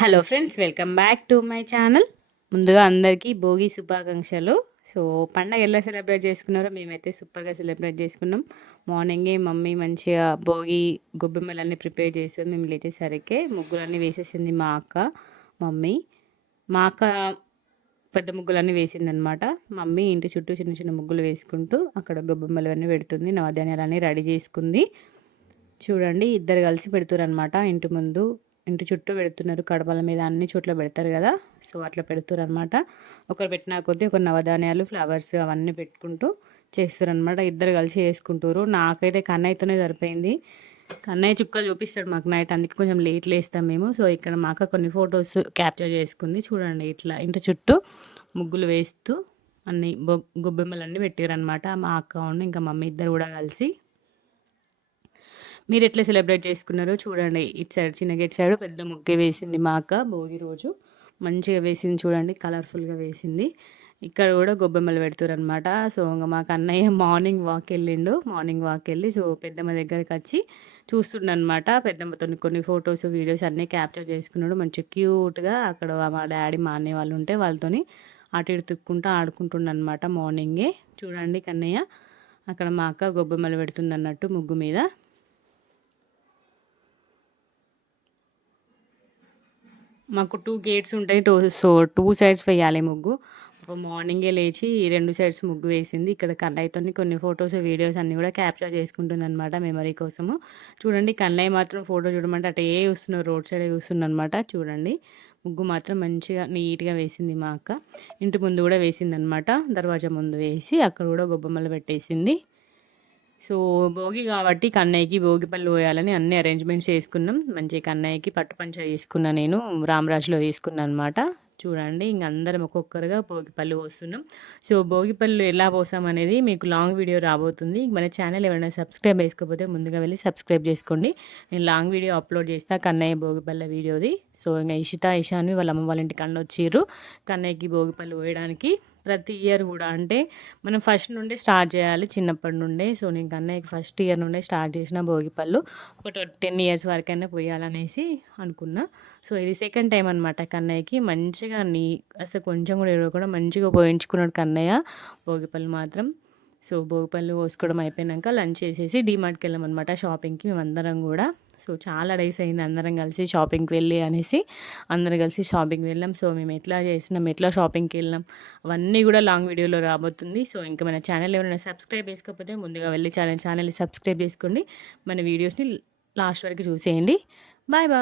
Hello friends, welcome back to my channel. ముందుగా అందరికీ భోగి శుభాకాంక్షలు. సో పండగ ఎలా సెలబ్రేట్ చేసుకున్నారో మేమైతే సూపర్గా సెలబ్రేట్ చేసుకున్నాం. మార్నింగే మమ్మీ మంచిగా భోగి గొబ్బెమ్మలన్నీ ప్రిపేర్ చేస్తుంది. మేము లేచేసరికి ముగ్గులన్నీ వేసేసింది మా అక్క. మమ్మీ మా అక్క పెద్ద ముగ్గులన్నీ వేసిందనమాట. మమ్మీ ఇంటి చుట్టూ చిన్న చిన్న ముగ్గులు వేసుకుంటూ అక్కడ గొబ్బెమ్మలు అన్నీ పెడుతుంది. నవధాన్యాలన్నీ రెడీ చేసుకుంది. చూడండి, ఇద్దరు కలిసి పెడుతున్నారు అనమాట. ఇంటి చుట్టూ పెడుతున్నారు, కడపల మీద అన్ని చోట్ల పెడతారు కదా, సో అట్లా పెడుతున్నారు అనమాట. ఒకరు పెట్టిన కొద్దీ ఒక నవధాన్యాలు, ఫ్లవర్స్ అవన్నీ పెట్టుకుంటూ చేస్తారు అనమాట. ఇద్దరు కలిసి చేసుకుంటారు. నాకైతే కన్నయ్యతోనే సరిపోయింది. కన్నయ్య చుక్కలు చూపిస్తాడు మాకు నైట్, అందుకే కొంచెం లేట్ లేస్తాం మేము. సో ఇక్కడ మా అక్క కొన్ని ఫొటోస్ క్యాప్చర్ చేసుకుంది. చూడండి, ఇట్లా ఇంటి చుట్టూ ముగ్గులు వేస్తూ అన్ని గొబ్బెమ్మలు అన్నీ పెట్టారనమాట. మా అక్క ఉండి ఇంకా మమ్మీ ఇద్దరు కూడా కలిసి. మీరు ఎట్లా సెలబ్రేట్ చేసుకున్నారో చూడండి. ఇటు సైడ్ చిన్న గేట్ సైడ్ పెద్ద ముగ్గే వేసింది మా అక్క. భోగి రోజు మంచిగా వేసింది, చూడండి కలర్ఫుల్గా వేసింది. ఇక్కడ కూడా గొబ్బెమ్మలు పెడుతురు అనమాట. సో ఇంకా మాకు అన్నయ్య మార్నింగ్ వాక్ వెళ్ళి సో పెద్దమ్మ దగ్గరికి వచ్చి చూస్తుండనమాట. పెద్దమ్మతో కొన్ని ఫొటోస్ వీడియోస్ అన్నీ క్యాప్చర్ చేసుకున్నాడు. మంచిగా క్యూట్గా అక్కడ మా డాడీ మా అన్నయ్య వాళ్ళు ఉంటే వాళ్ళతోని అటు ఇటు తిక్కుంటూ ఆడుకుంటుండనమాట మార్నింగే. చూడండి కన్నయ్య అక్కడ మా అక్క గొబ్బెమ్మలు పెడుతుంది అన్నట్టు ముగ్గు మీద. మాకు 2 గేట్స్ ఉంటాయి. సో 2 సైడ్స్ వేయాలి ముగ్గు. మార్నింగే లేచి 2 సైడ్స్ ముగ్గు వేసింది. ఇక్కడ కన్నయ్యతోని కొన్ని ఫొటోస్, వీడియోస్ అన్నీ కూడా క్యాప్చర్ చేసుకుంటుందనమాట మెమరీ కోసము. చూడండి, కన్నయ్య మాత్రం ఫోటో చూడమంటే అటే చూస్తున్నారు, రోడ్ సైడే చూస్తుందనమాట. చూడండి, ముగ్గు మాత్రం మంచిగా నీట్గా వేసింది మా అక్క. ఇంటి ముందు కూడా వేసిందనమాట. దర్వాజా ముందు వేసి అక్కడ కూడా గొబ్బెమ్మలు పెట్టేసింది. సో భోగి కాబట్టి కన్నయ్యకి భోగి పళ్ళు పోయాలని అన్ని అరేంజ్మెంట్స్ చేసుకున్నాం. మంచిగా కన్నయ్యకి పట్టు పంచ తీసుకున్నా, నేను రామరాజులో తీసుకున్నాను అనమాట. చూడండి, ఇంక అందరం ఒక్కొక్కరుగా భోగి పళ్ళు పోస్తున్నాం. సో భోగి పళ్ళు ఎలా పోసాం అనేది మీకు లాంగ్ వీడియో రాబోతుంది. మన ఛానల్ ఎవరైనా సబ్స్క్రైబ్ చేసుకోకపోతే ముందుగా వెళ్ళి సబ్స్క్రైబ్ చేసుకోండి. నేను లాంగ్ వీడియో అప్లోడ్ చేస్తా కన్నయ్య భోగి పళ్ళ వీడియోది. సో ఇంకా ఇషాన్వి వాళ్ళ అమ్మ వాళ్ళ ఇంటికి వచ్చిర్రు కన్నయ్యకి భోగి పళ్ళు పోయడానికి. ప్రతి ఇయర్ కూడా అంటే మనం ఫస్ట్ నుండే స్టార్ట్ చేయాలి, చిన్నప్పటి నుండే. సో నేను కన్నయ్యకి ఫస్ట్ ఇయర్ నుండే స్టార్ట్ చేసిన భోగి పళ్ళు ఒక 10 ఇయర్స్ వరకైనా పోయాలనేసి అనుకున్నా. సో ఇది సెకండ్ టైం అనమాట కన్నయ్యకి. మంచిగా అసలు కొంచెం కూడా ఎడవకుండా మంచిగా పోయించుకున్నాడు కన్నయ్య భోగిపళ్ళు మాత్రం. సో భోగిపళ్ళు పోసుకోవడం అయిపోయాక లంచ్ చేసేసి డీమార్ట్కి వెళ్ళామన్నమాట షాపింగ్కి మేమందరం కూడా. సో చాలా డేస్ అయింది అందరం కలిసి షాపింగ్కి వెళ్ళి అనేసి అందరం కలిసి షాపింగ్కి వెళ్ళాం. సో మేము ఎట్లా చేసినాం, ఎట్లా షాపింగ్కి వెళ్ళాం అవన్నీ కూడా లాంగ్ వీడియోలో రాబోతుంది. సో ఇంకా మన ఛానల్ ఎవరైనా సబ్స్క్రైబ్ చేసుకోకపోతే ముందుగా వెళ్ళి ఛానల్ని సబ్స్క్రైబ్ చేసుకోండి. మన వీడియోస్ని లాస్ట్ వరకు చూసేయండి. Bye bye.